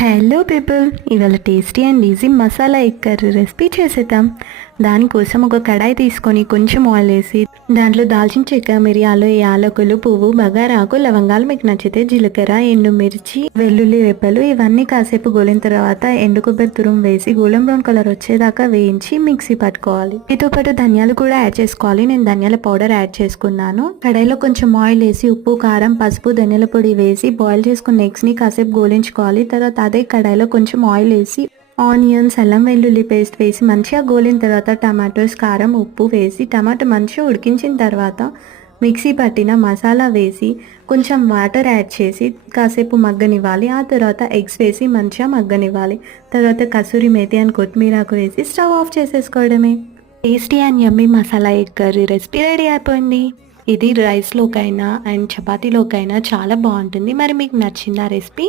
Hello people, ఇవాళ tasty and easy masala egg curry recipe చేసేద్దాం. దానికోసం ఒక కడాయి తీసుకొని కొంచెం ఆయిల్ వేసి దాంట్లో దాల్చిన చెక్క, మిరియాలు, యాలకులు, పువ్వు, బగారాకు, లవంగాలు, మీకు నచ్చితే జీలకర్ర, ఎండుమిర్చి, వెల్లుల్లి రెప్పలు ఇవన్నీ కాసేపు గోలిన తర్వాత ఎండు కొబ్బరి తురుము వేసి గోల్డెన్ బ్రౌన్ కలర్ వచ్చేదాకా వేయించి మిక్సీ పట్టుకోవాలి. వీటితో పాటు ధనియాలు కూడా యాడ్ చేసుకోవాలి. నేను ధనియాల పౌడర్ యాడ్ చేసుకున్నాను. కడాయిలో కొంచెం ఆయిల్ వేసి ఉప్పు, కారం, పసుపు, ధనియాల పొడి వేసి బాయిల్ చేసుకున్న ఎగ్స్ ని కాసేపు గోలించుకోవాలి. తర్వాత అదే కడాయిలో కొంచెం ఆయిల్ వేసి ఆనియన్స్, అల్లం వెల్లుల్లి పేస్ట్ వేసి మంచిగా గోలిన తర్వాత టమాటోస్, కారం, ఉప్పు వేసి టమాటో మంచిగా ఉడికించిన తర్వాత మిక్సీ పట్టిన మసాలా వేసి కొంచెం వాటర్ యాడ్ చేసి కాసేపు మగ్గనివ్వాలి. ఆ తర్వాత ఎగ్స్ వేసి మంచిగా మగ్గనివ్వాలి. తర్వాత కసూరి మేతి అండ్ కొత్తిమీరకు వేసి స్టవ్ ఆఫ్ చేసేసుకోవడమే. Tasty and yummy masala egg curry recipe ready అయిపోయింది. ఇది రైస్లోకైనా అండ్ చపాతీలోకైనా చాలా బాగుంటుంది. మరి మీకు నచ్చిందా రెసిపీ?